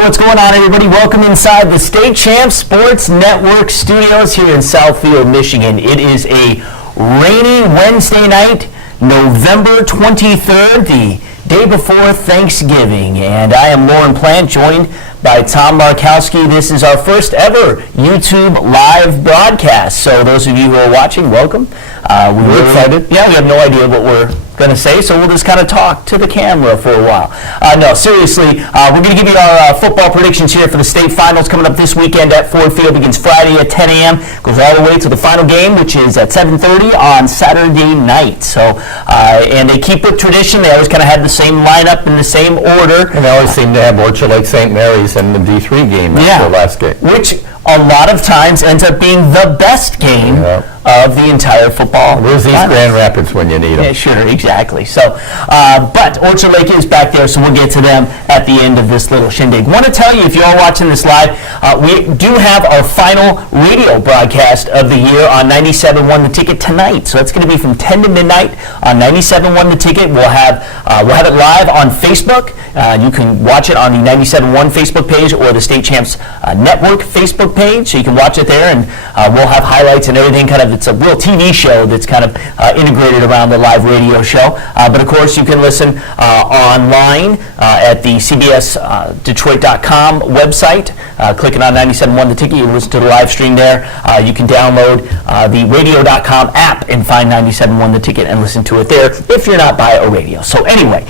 what's going on, everybody? Welcome inside the State Champs Sports Network studios here in Southfield, Michigan. It is a rainy Wednesday night, November 23rd, the day before Thanksgiving, and I am Lauren Plant, joined by Tom Markowski. This is our first ever YouTube live broadcast, so those of you who are watching, welcome. We're excited. Yeah, we have no idea what we're going to say, so we'll just kind of talk to the camera for a while. No, seriously, we're going to give you our football predictions here for the state finals coming up this weekend at Ford Field. Begins Friday at 10 a.m., goes all the way to the final game, which is at 7:30 on Saturday night. So, and they keep with tradition. They always kind of had the same lineup in the same order. And they always seem to have Orchard Lake St. Mary's in the D3 game after the last game. Which a lot of times ends up being the best game of the entire football. Where's these Grand Rapids when you need them? Yeah, sure, exactly. So, but Orchard Lake is back there, so we'll get to them at the end of this little shindig. Want to tell you, if you're all watching this live, we do have our final radio broadcast of the year on 97.1 The Ticket tonight. So it's going to be from 10 to midnight on 97.1 The Ticket. We'll have it live on Facebook. You can watch it on the 97.1 Facebook page or the State Champs Network Facebook page, so you can watch it there, and we'll have highlights and everything. Kind of, it's a real TV show that's kind of integrated around the live radio show. But of course, you can listen online at the CBSDetroit.com website. Clicking on 97.1 The Ticket, you can listen to the live stream there. You can download the radio.com app and find 97.1 The Ticket and listen to it there if you're not by a radio. So anyway,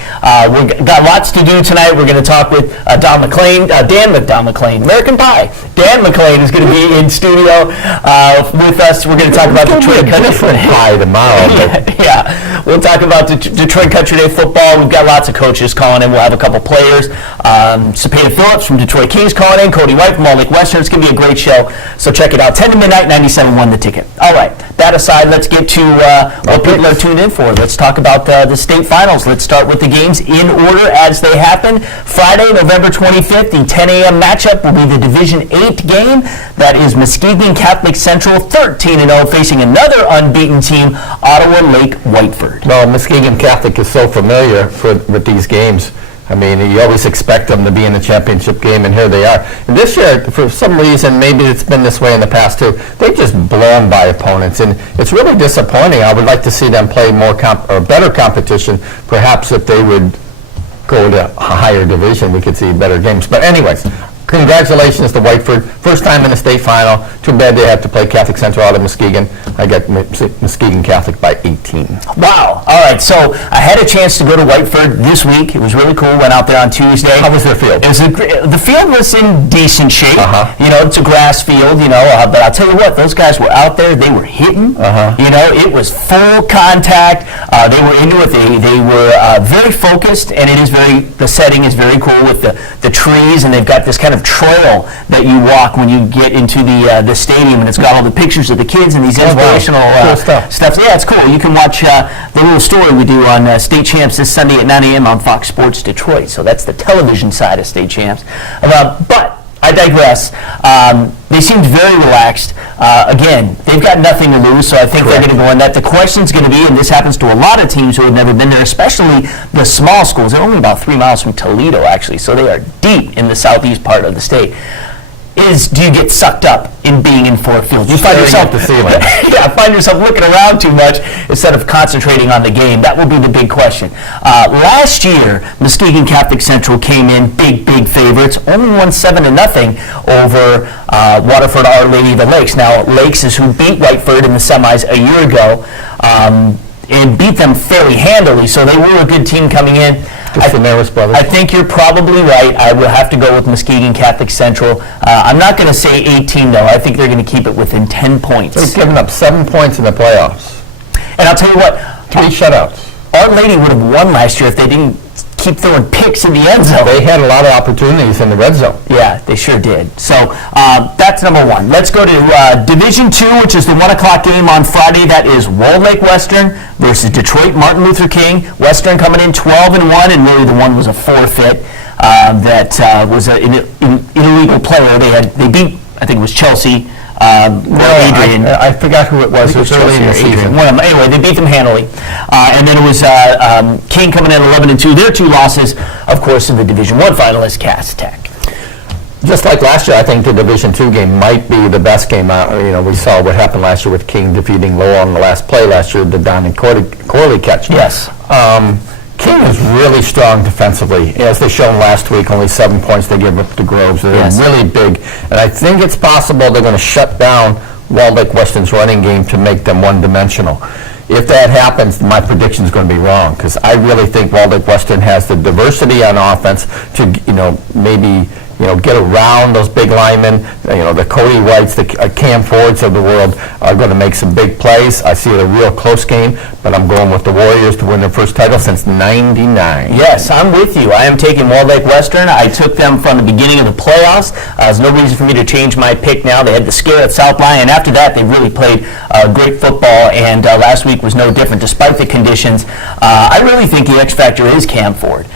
we've got lots to do tonight. We're going to talk with Dan McClain, American Pie. Dan McClain is going to be in studio with us. We're going to talk about Detroit Country Pie tomorrow. Yeah, we'll talk about Detroit Country Day football. We've got lots of coaches calling in. We'll have a couple players. Cepeda Phillips from Detroit Kings calling in. Cody White from All Lake Western. It's going to be a great show. So check it out. 10 to midnight, 97.1 The Ticket. All right, that aside, let's get to what people are tuned in for. Let's talk about the state finals. Let's start with the games in order as they happen. Friday, November 25th, the 10 a.m. matchup will be the Division 8 game. That is Muskegon Catholic Central 13-0 facing another unbeaten team, Ottawa Lake Whiteford. Well, Muskegon Catholic is so familiar with these games. I mean, you always expect them to be in the championship game, and here they are. And this year, for some reason, maybe it's been this way in the past too, they've just blown by opponents, and it's really disappointing. I would like to see them play more better competition. Perhaps if they would go to a higher division, we could see better games. But anyways, congratulations to Whiteford. First time in the state final. Too bad they have to play Catholic Central out of Muskegon. I got Muskegon Catholic by 18. Wow. All right. So I had a chance to go to Whiteford this week. It was really cool. Went out there on Tuesday. How was their field? It was the field was in decent shape. You know, it's a grass field, you know, but I'll tell you what, those guys were out there. They were hitting. You know, it was full contact. They were into it. They were very focused, and the setting is very cool with the trees, and they've got this kind of trail that you walk when you get into the stadium, and it's got all the pictures of the kids and these inspirational cool stuff. Yeah, it's cool. You can watch the little story we do on State Champs this Sunday at 9 a.m. on Fox Sports Detroit. So that's the television side of State Champs. But I digress. They seemed very relaxed. Again, they've got nothing to lose, so I think they're going to go in that. The question's going to be, and this happens to a lot of teams who have never been there, especially the small schools. They're only about 3 miles from Toledo, actually, so they are deep in the southeast part of the state. Do you get sucked up in being in Ford Field? You find yourself find yourself looking around too much instead of concentrating on the game. That will be the big question. Last year, Muskegon Catholic Central came in big favorites. Only won 7-0 over Waterford Our Lady of the Lakes. Now, Lakes is who beat Whiteford in the semis a year ago and beat them fairly handily. So they were a good team coming in. I think you're probably right. I will have to go with Muskegon Catholic Central. I'm not going to say 18, though. I think they're going to keep it within 10 points. They've given up 7 points in the playoffs. And I'll tell you what. 3 shutouts. Our Lady would have won last year if they didn't keep throwing picks in the end zone. They had a lot of opportunities in the red zone. Yeah, they sure did. So that's number one. Let's go to Division 2, which is the 1 o'clock game on Friday. That is Walled Lake Western versus Detroit Martin Luther King. Western coming in 12-1, and really the one was a forfeit that was an illegal player. They beat, I think it was Chelsea. Adrian. I forgot who it was. It was early in the season. Anyway, they beat them handily. And then it was King coming in 11-2. Their 2 losses, of course, in the Division 1 finalist, Cass Tech. just like last year, I think the Division II game might be the best game. We saw what happened last year with King defeating Lowell on the last play last year, the Don and Corley catch. Yes. King is really strong defensively. As they shown last week, only 7 points they give up to Groves. They're really big. And I think it's possible they're going to shut down Walled Lake Western's running game to make them one-dimensional. If that happens, my prediction is going to be wrong, because I really think Walled Lake Western has the diversity on offense to, maybe get around those big linemen. The Cody Whites, the Cam Fords of the world are going to make some big plays. I see it a real close game, but I'm going with the Warriors to win their first title since '99. Yes, I'm with you. I am taking Walled Lake Western. I took them from the beginning of the playoffs. There's no reason for me to change my pick now. They had the scare at South Lyon, and after that, they really played great football, and last week was no different, despite the conditions. I really think the X factor is Cam Ford,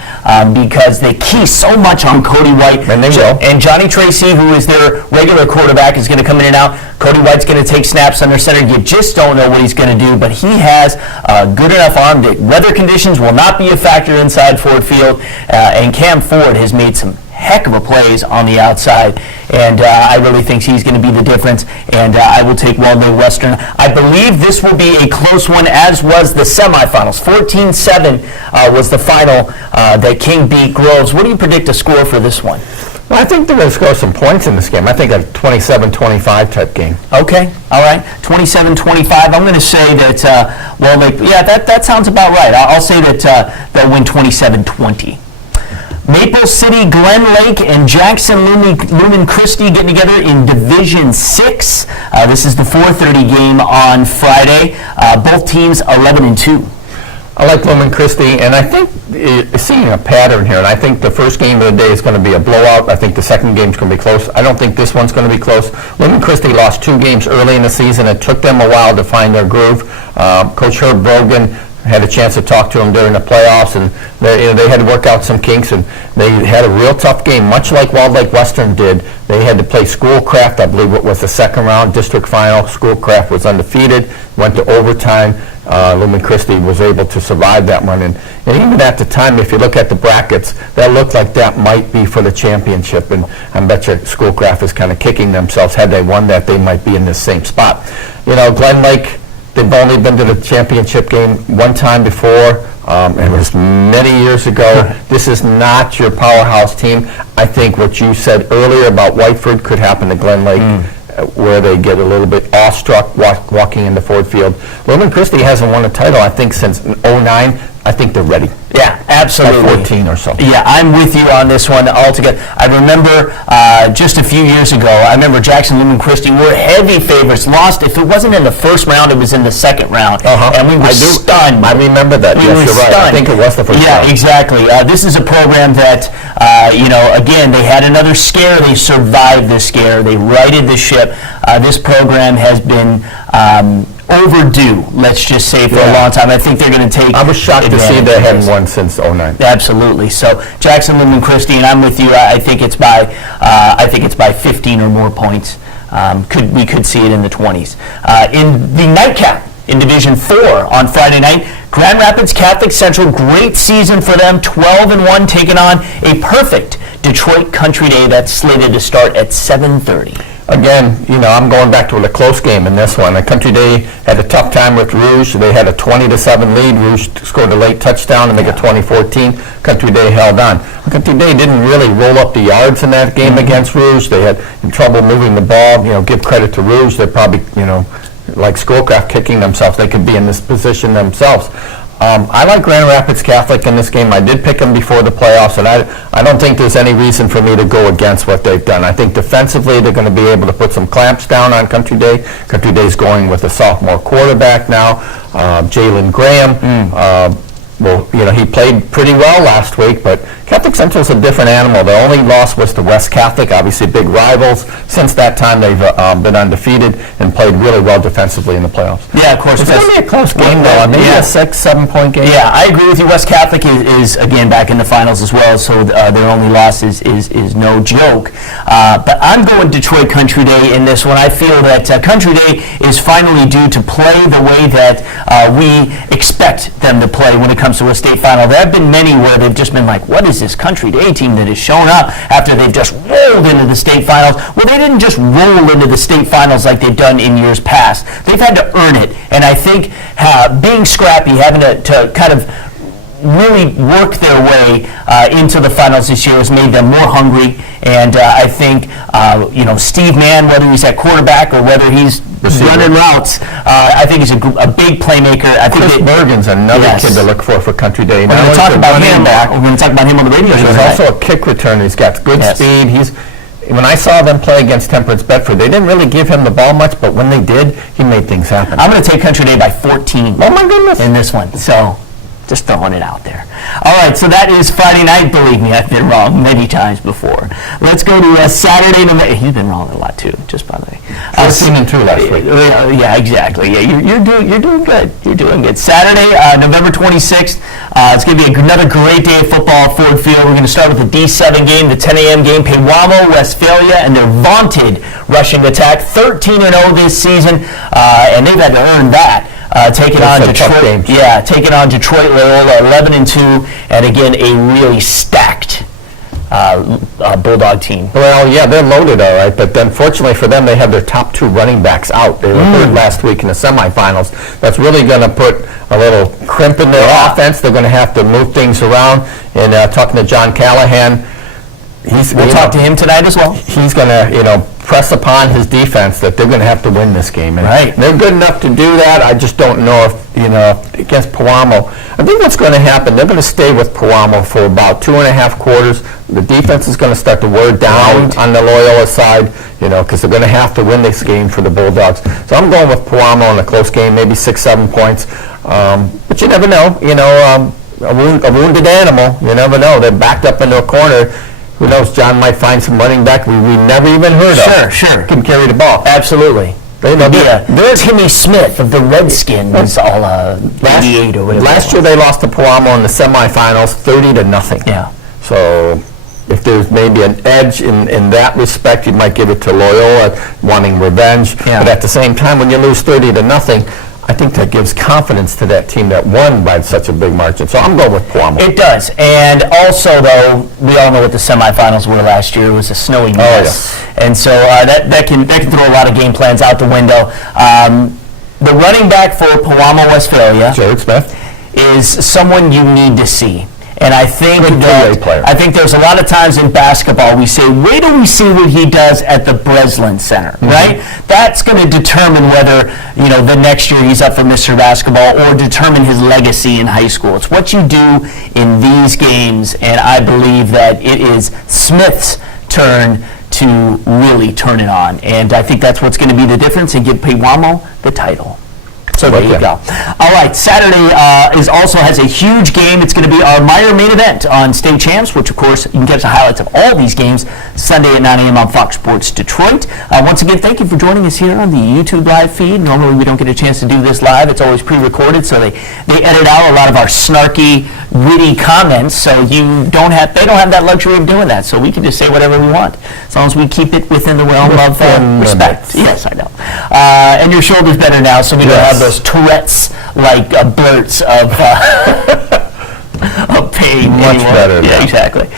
because they key so much on Cody White. And Johnny Tracy, who is their regular quarterback, is going to come in and out. Cody White's going to take snaps under center. You just don't know what he's going to do, but he has a good enough arm that weather conditions will not be a factor inside Ford Field, and Cam Ford has made some heck of a plays on the outside, and I really think he's going to be the difference, and I will take Walled Lake Western. I believe this will be a close one, as was the semifinals. 14-7 was the final that King beat Groves. What do you predict a score for this one? Well, I think they're going to score some points in this game. I think a 27-25 type game. Okay, all right, 27-25. I'm going to say that, that sounds about right. I'll say that they'll win 27-20. Maple City, Glen Lake, and Jackson Lumen Christi getting together in Division 6. This is the 4:30 game on Friday. Both teams 11-2. I like Lumen Christi, and I think seeing a pattern here, and I think the first game of the day is going to be a blowout. I think the second game is going to be close. I don't think this one's going to be close. Lumen Christi lost 2 games early in the season. It took them a while to find their groove. Coach Herb Brogan had a chance to talk to them during the playoffs, and they had to work out some kinks, and they had a real tough game, much like Walled Lake Western did. They had to play Schoolcraft, I believe it was the second round district final. Schoolcraft was undefeated, went to overtime. Lumen Christi was able to survive that one, and even at the time, if you look at the brackets, that looked like that might be for the championship, and I bet you Schoolcraft is kind of kicking themselves. Had they won that, they might be in the same spot. Glen Lake, they've only been to the championship game one time before. It was many years ago. This is not your powerhouse team. I think what you said earlier about Whiteford could happen to Glen Lake, where they get a little bit awestruck walking into Ford Field. Lumen Christi hasn't won a title, I think, since '09. I think they're ready. Yeah, absolutely. At 14 or something. Yeah, I'm with you on this one altogether. I remember just a few years ago, I remember Jackson Lumen Christi were heavy favorites. Lost, if it wasn't in the first round, it was in the second round. And we were stunned. I remember that. Yes, you're right. I think it was the first round. Yeah, exactly. This is a program that, again, they had another scare. They survived the scare. They righted the ship. This program has been overdue, let's just say, for a long time. I think they're going to take. I was shocked to see they hadn't won since '09. Absolutely. So Jackson Lumen Christi, and I'm with you. I think it's by 15 or more points. We could see it in the 20s. In the nightcap in Division 4 on Friday night, Grand Rapids Catholic Central, great season for them, 12-1, taking on a perfect Detroit Country Day that's slated to start at 7:30. Again, I'm going back to a close game in this one. Country Day had a tough time with Rouge. They had a 20-7 lead. Rouge scored a late touchdown to make it 20-14. Country Day held on. Country Day didn't really roll up the yards in that game against Rouge. They had trouble moving the ball. Give credit to Rouge. They're probably, like Schoolcraft, kicking themselves. They could be in this position themselves. I like Grand Rapids Catholic in this game. I did pick them before the playoffs, and I don't think there's any reason for me to go against what they've done. I think defensively they're going to be able to put some clamps down on Country Day. Country Day's going with a sophomore quarterback now, Jalen Graham. He played pretty well last week, but Catholic Central's a different animal. The only loss was to West Catholic, obviously big rivals. Since that time, they've been undefeated and played really well defensively in the playoffs. Yeah, of course. It's going to be a close game, though. Maybe a 6-7 point game. Yeah, I agree with you. West Catholic is again back in the finals as well, so their only loss is no joke. But I'm going Detroit Country Day in this one. I feel that Country Day is finally due to play the way that we expect them to play when it comes to a state final. There have been many where they've just been like, what is this Country Day team that has shown up after they've just rolled into the state finals. Well, they didn't just roll into the state finals like they've done in years past. They've had to earn it. And I think being scrappy, having to kind of really work their way into the finals this year has made them more hungry. And I think, Steve Mann, whether he's at quarterback or whether he's running routes, I think he's a big playmaker. I think Chris Bergen's another kid to look for Country Day. We're going to talk about him. We're going to talk about him on the radio. He's also a kick returner. He's got good speed. When I saw them play against Temperance Bedford, they didn't really give him the ball much, but when they did, he made things happen. I'm going to take Country Day by 14. Oh my goodness! In this one, so just throwing it out there. All right, so that is Friday night. Believe me, I've been wrong many times before. Let's go to Saturday. He's been wrong a lot too, just by the way. 14-2 last week. Yeah, exactly. Yeah, you're doing good. You're doing good. Saturday, November 26th. It's going to be another great day of football at Ford Field. We're going to start with the D7 game, the 10 a.m. game. Pewamo, Westphalia, and their vaunted rushing attack, 13-0 this season, and they've had to earn that. Taking on Detroit, taking on Detroit Loyola, 11-2, and again a really stacked Bulldog team. Well, yeah, they're loaded, all right, but unfortunately for them, they have their top two running backs out. They were hurt last week in the semifinals. That's really going to put a little crimp in their offense. They're going to have to move things around. And talking to John Callahan, we'll talk to him tonight as well. He's going to, press upon his defense that they're going to have to win this game. And right. They're good enough to do that. I just don't know if, against Pewamo. I think what's going to happen, they're going to stay with Pewamo for about 2.5 quarters. The defense is going to start to wear down on the Loyola side, because they're going to have to win this game for the Bulldogs. So I'm going with Pewamo in a close game, maybe 6-7 points. But you never know. A wounded animal, you never know. They're backed up into a corner. Who knows? John might find some running back we never even heard of. Sure. Can carry the ball. Absolutely. They're Timmy Smith of the Redskins, all 88 or whatever. Last year they lost to Pewamo in the semifinals, 30-0. Yeah. So if there's maybe an edge in that respect, you might give it to Loyola, wanting revenge. Yeah. But at the same time, when you lose 30-0, I think that gives confidence to that team that won by such a big margin. So I'm going with Pewamo. It does. And also, though, we all know what the semifinals were last year. It was a snowy mess. And so that can throw a lot of game plans out the window. The running back for Pewamo, Westphalia, Jared Smith, is someone you need to see. And I think there's a lot of times in basketball we say, wait till we see what he does at the Breslin Center, right? That's going to determine whether, the next year he's up for Mr. Basketball or determine his legacy in high school. It's what you do in these games, and I believe that it is Smith's turn to really turn it on. And I think that's what's going to be the difference and give Pewamo the title. So there you go. All right, Saturday also has a huge game. It's going to be our Meyer main event on State Champs, which, of course, you can catch the highlights of all these games Sunday at 9 a.m. on Fox Sports Detroit. Once again, thank you for joining us here on the YouTube live feed. Normally, we don't get a chance to do this live. It's always pre-recorded, so they edit out a lot of our snarky, witty comments, so they don't have that luxury of doing that. So we can just say whatever we want, as long as we keep it within the realm of respect. Yes, I know. And your shoulder's better now, so we don't have those Tourette's-like blurts of pain. Much better. Yeah, exactly.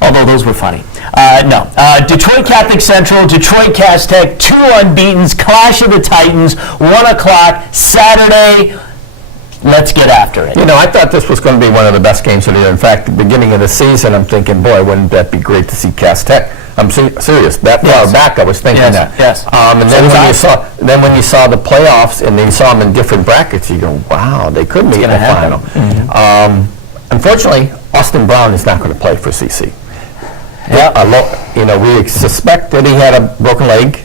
Although those were funny. No. Detroit Catholic Central, Detroit Cass Tech, 2 unbeatens, Clash of the Titans, 1 o'clock, Saturday. Let's get after it. I thought this was going to be one of the best games of the year. In fact, the beginning of the season, I'm thinking, boy, wouldn't that be great to see Cass Tech? I'm serious. That far back, I was thinking that. Yes. And then when you saw the playoffs and then you saw them in different brackets, you go, wow, they could be in the final. Unfortunately, Austin Brown is not going to play for CC. Yeah. We suspect that he had a broken leg.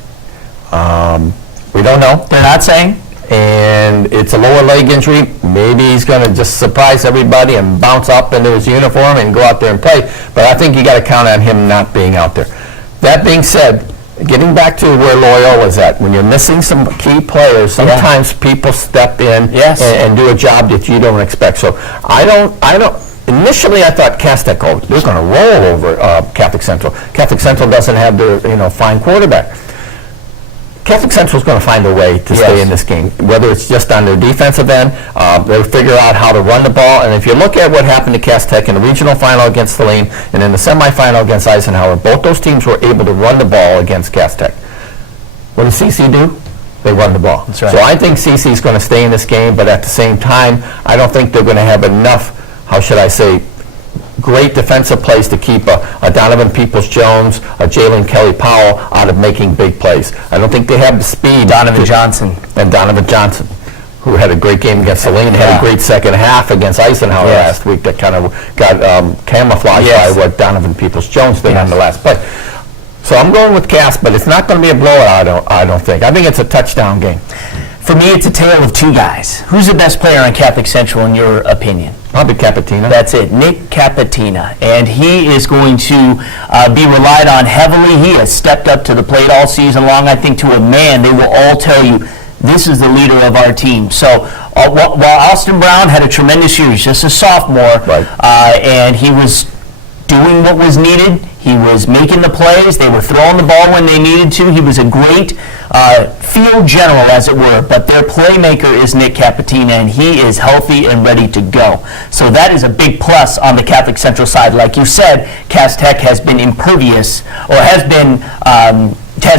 We don't know. They're not saying. And it's a lower leg injury. Maybe he's going to just surprise everybody and bounce up into his uniform and go out there and play. But I think you got to count on him not being out there. That being said, getting back to where Loyola's at, when you're missing some key players, sometimes people step in and do a job that you don't expect. So I don't. Initially, I thought Cass Tech, they're going to roll over Catholic Central. Catholic Central doesn't have their fine quarterback. Catholic Central's going to find a way to stay in this game, whether it's just on their defensive end. They'll figure out how to run the ball. And if you look at what happened to Cass Tech in the regional final against Saline and in the semifinal against Eisenhower, both those teams were able to run the ball against Cass Tech. What does CC do? They run the ball. That's right. So I think CC is going to stay in this game, but at the same time, I don't think they're going to have enough, how should I say, great defensive plays to keep a Donovan Peoples-Jones, a Jalen Kelly-Powell out of making big plays. I don't think they have the speed. Donovan Johnson, who had a great game against Saline, had a great second half against Eisenhower last week that kind of got camouflaged by what Donovan Peoples-Jones did on the last play. So I'm going with Cass, but it's not going to be a blowout, I don't think. I think it's a touchdown game. for me, it's a tale of two guys. Who's the best player on Catholic Central, in your opinion? Probably Capatina. That's it, Nick Capatina. And he is going to be relied on heavily. He has stepped up to the plate all season long. I think to a man, they will all tell you, this is the leader of our team. So while Austin Brown had a tremendous year, he's just a sophomore, right. And he was doing what was needed. He was making the plays. They were throwing the ball when they needed to. He was a great field general, as it were. But their playmaker is Nick Capatina, and he is healthy and ready to go. So that is a big plus on the Catholic Central side. Like you said, Cass Tech has been impervious, or has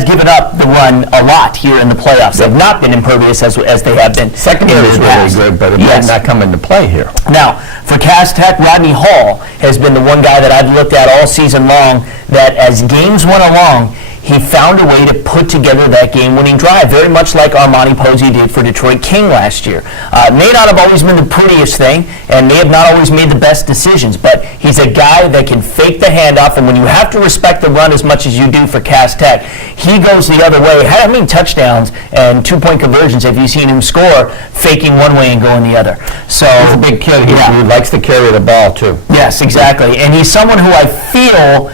given up the run a lot here in the playoffs. They've not been impervious as they have been. Secondary is really good, but it might not come into play here. Now, for Cass Tech, Rodney Hall has been the one guy that I've looked at all season long that as games went along, he found a way to put together that game-winning drive, very much like Armani Posey did for Detroit King last year. May not have always been the prettiest thing, and may have not always made the best decisions, but he's a guy that can fake the handoff, and when you have to respect the run as much as you do for Cass Tech, he goes the other way. How many touchdowns and two-point conversions have you seen him score faking one way and going the other? So he's a big kid. He likes to carry the ball, too. Yes, exactly. And he's someone who I feel,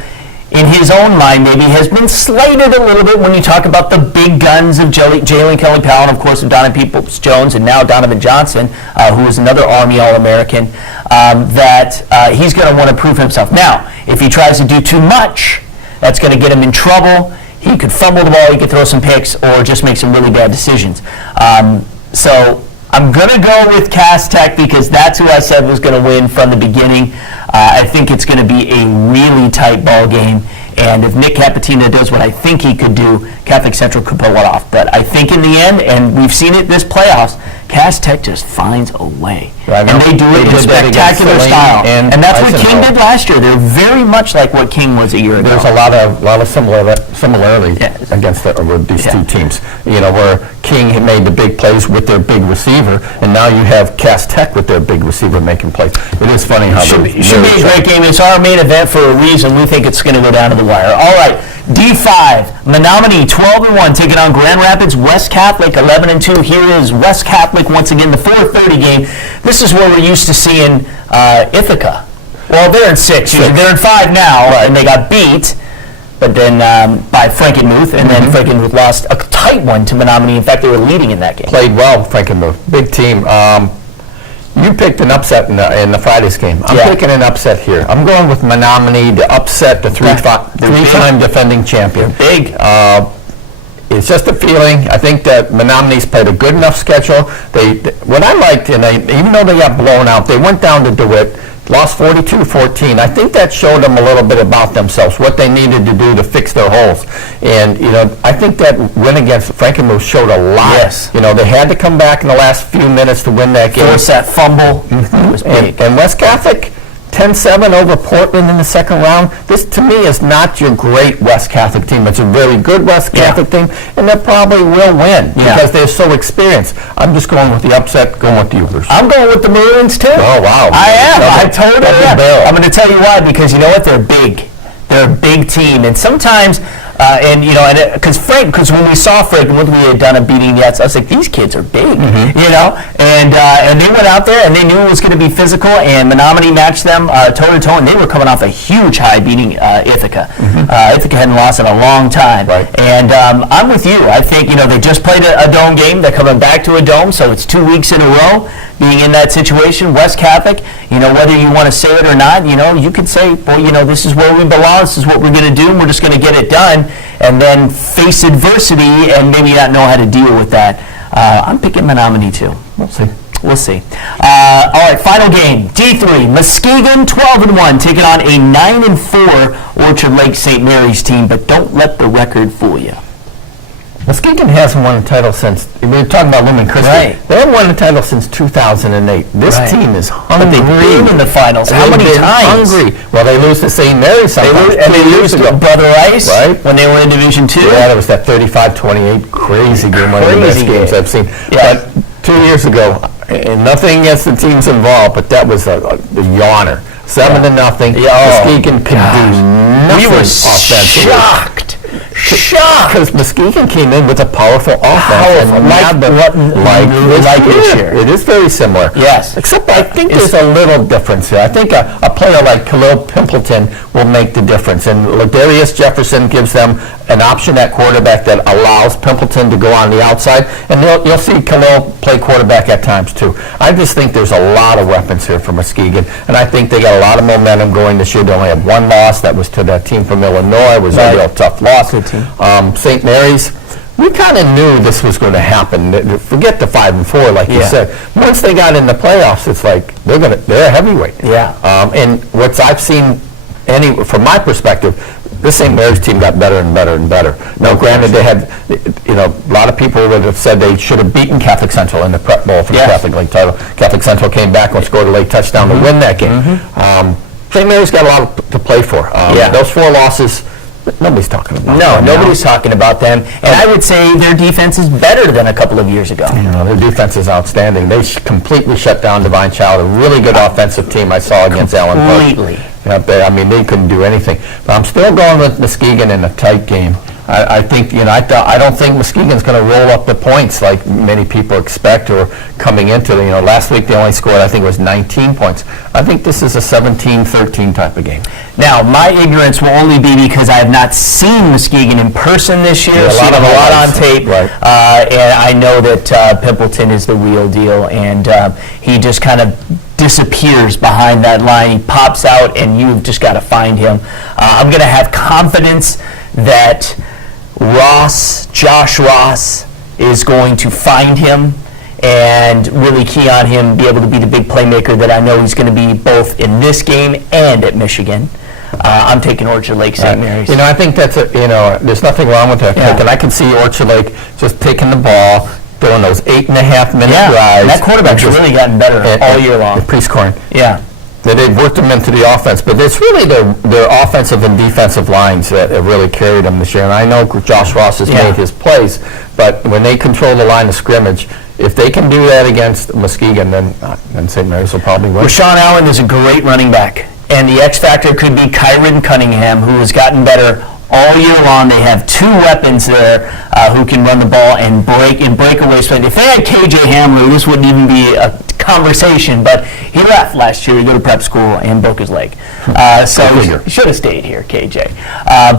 in his own mind, maybe has been slighted a little bit when you talk about the big guns of Jalen Kelly-Powell, and of course of Donovan Peoples-Jones, and now Donovan Johnson, who is another Army All-American, that he's going to want to prove himself. Now, if he tries to do too much, that's going to get him in trouble. He could fumble the ball, he could throw some picks, or just make some really bad decisions. So I'm going to go with Cass Tech because that's who I said was going to win from the beginning. I think it's going to be a really tight ball game. And if Nick Capatina does what I think he could do, Catholic Central could pull it off. But I think in the end, and we've seen it this playoffs, Cass Tech just finds a way. Right, and they do it in spectacular style. And that's what King did last year. They're very much like what King was a year ago. There's a lot of similarity against with these two teams. You know, where King had made the big plays with their big receiver, and now you have Cass Tech with their big receiver making plays. It is funny how should be a great game. It's our main event for a reason. We think it's going to go down to the wire. All right, D5, Menominee 12-1 taking on Grand Rapids West Catholic 11-2. Here is West Catholic once again, the 4:30 game. This is where we're used to seeing Ithaca. Well, they're in 6. They're in 5 now, and they got beat. But then by Frankenmuth, and then Frankenmuth lost a tight one to Menominee. In fact, they were leading in that game. Played well, Frankenmuth. Big team. You picked an upset in the Friday's game. I'm picking an upset here. I'm going with Menominee to upset the three-time defending champion. They're big. It's just a feeling. I think that Menominee's played a good enough schedule. What I liked, even though they got blown out, they went down to DeWitt, lost 42-14. I think that showed them a little bit about themselves, what they needed to do to fix their holes. And, I think that win against Frankenmuth showed a lot. Yes. They had to come back in the last few minutes to win that game. Force that fumble. It was big. And West Catholic, 10-7 over Portland in the second round. This, to me, is not your great West Catholic team. It's a very good West Catholic team, and they probably will win because they're so experienced. I'm just going with the upset, going with the Ubers. I'm going with the Maroons, too. Oh, wow. I am. I totally am. I'm going to tell you why, because you know what? They're big. They're a big team, and sometimes, because when we saw Frankenmuth, we had done a beating the Ats. I was like, these kids are big, and they went out there and they knew it was going to be physical, and Menominee matched them toe to toe, and they were coming off a huge high beating Ithaca. Ithaca hadn't lost in a long time, and I'm with you. I think they just played a dome game. They're coming back to a dome, so it's 2 weeks in a row. being in that situation. West Catholic, whether you want to say it or not, you could say, well, this is where we belong, this is what we're going to do, and we're just going to get it done, and then face adversity and maybe not know how to deal with that. I'm picking Menominee too. We'll see. We'll see. All right, final game. D3, Muskegon 12-1, taking on a 9-4 Orchard Lake St. Mary's team, but don't let the record fool you. Muskegon hasn't won a title since, we were talking about Lumen Christi. Right. They haven't won a title since 2008. This Right. team is hungry. But they've been in the finals. How many They've been times? hungry. Well, they lose to St. Mary's sometimes. They lose to Brother Rice Right. when they were in Division II. Yeah, there was that 35-28 crazy game, one of the best Crazy games game. I've seen. Yeah. But 2 years ago, and nothing against the teams involved, but that was a yawner. 7-0. Muskegon could do nothing We were offensively. shocked. Because Muskegon came in with a powerful offense. And like this year. It is very similar. Yes. Except I think there's a little difference here. I think a player like Khalil Pimpleton will make the difference. And Ladarius Jefferson gives them an option at quarterback that allows Pimpleton to go on the outside. And you'll see Khalil play quarterback at times too. I just think there's a lot of weapons here for Muskegon. And I think they got a lot of momentum going this year. They only have one loss. That was to that team from Illinois. It was a real tough loss. St. Mary's, we kind of knew this was going to happen. Forget the 5-4, like you said. Once they got in the playoffs, it's like they're a heavyweight. Yeah. And what I've seen, from my perspective, this St. Mary's team got better and better and better. Now, granted, they had, a lot of people would have said they should have beaten Catholic Central in the Prep Bowl for the Catholic League title. Catholic Central came back and scored a late touchdown to win that game. St. Mary's got a lot to play for. Those 4 losses. Nobody's talking about them. No, nobody's talking about them. And I would say their defense is better than a couple of years ago. Their defense is outstanding. They completely shut down Divine Child, a really good offensive team I saw against Allen Park. Completely. They couldn't do anything. But I'm still going with Muskegon in a tight game. I think, I don't think Muskegon's going to roll up the points like many people expect or coming into it. Last week they only scored, I think it was 19 points. I think this is a 17-13 type of game. Now, my ignorance will only be because I have not seen Muskegon in person this year. Yeah, Seen a lot on tape. Right. And I know that Pimpleton is the real deal, and he just kind of disappears behind that line. He pops out, and you've just got to find him. I'm going to have confidence that Josh Ross is going to find him and really key on him, be able to be the big playmaker that I know he's going to be both in this game and at Michigan. I'm taking Orchard Lake St. Mary's. I think that's there's nothing wrong with that pick, and I can see Orchard Lake just taking the ball, doing those 8.5-minute drives. That quarterback's really gotten better all year long. Pre-scoring. Yeah. They've worked them into the offense, but it's really their offensive and defensive lines that have really carried them this year. And I know Josh Ross has made his plays, but when they control the line of scrimmage, if they can do that against Muskegon, then St. Mary's will probably win. Rashawn Allen is a great running back, and the X factor could be Kyron Cunningham, who has gotten better all year long. They have 2 weapons there who can run the ball and break in breakaways. But if they had KJ Hamler, this wouldn't even be a conversation. But he left last year to go to prep school and broke his leg. So he should have stayed here, KJ.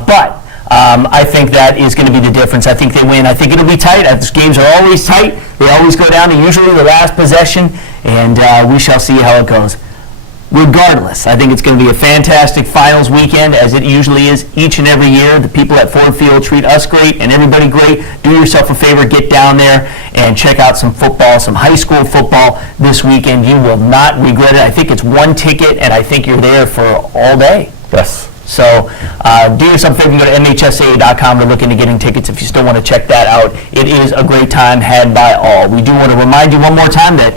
But I think that is going to be the difference. I think they win. I think it'll be tight. These games are always tight. They always go down to usually the last possession, and we shall see how it goes. Regardless, I think it's going to be a fantastic finals weekend, as it usually is each and every year. The people at Ford Field treat us great and everybody great. Do yourself a favor, get down there and check out some football, some high school football this weekend. You will not regret it. I think it's 1 ticket, and I think you're there for all day. Yes. So do yourself a favor, go to MHSAA.com. We're looking to getting tickets if you still want to check that out. It is a great time had by all. We do want to remind you one more time that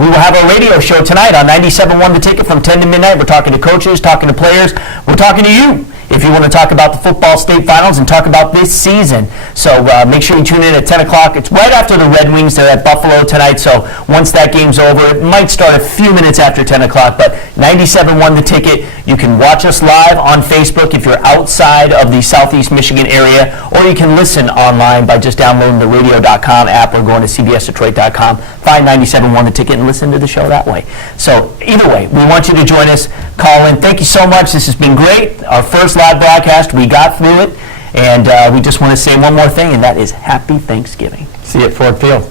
we will have a radio show tonight on 97.1 The Ticket from 10 to midnight. We're talking to coaches, talking to players. We're talking to you if you want to talk about the football state finals and talk about this season. So make sure you tune in at 10 o'clock. It's right after the Red Wings. They're at Buffalo tonight, so once that game's over, it might start a few minutes after 10 o'clock, but 97.1 The Ticket. You can watch us live on Facebook if you're outside of the Southeast Michigan area, or you can listen online by just downloading the radio.com app or going to cbsdetroit.com. Find 97.1 The Ticket and listen to the show that way. So either way, we want you to join us. Call in. Thank you so much. This has been great. Our first live broadcast. We got through it, and we just want to say one more thing, and that is Happy Thanksgiving. See you at Ford Field.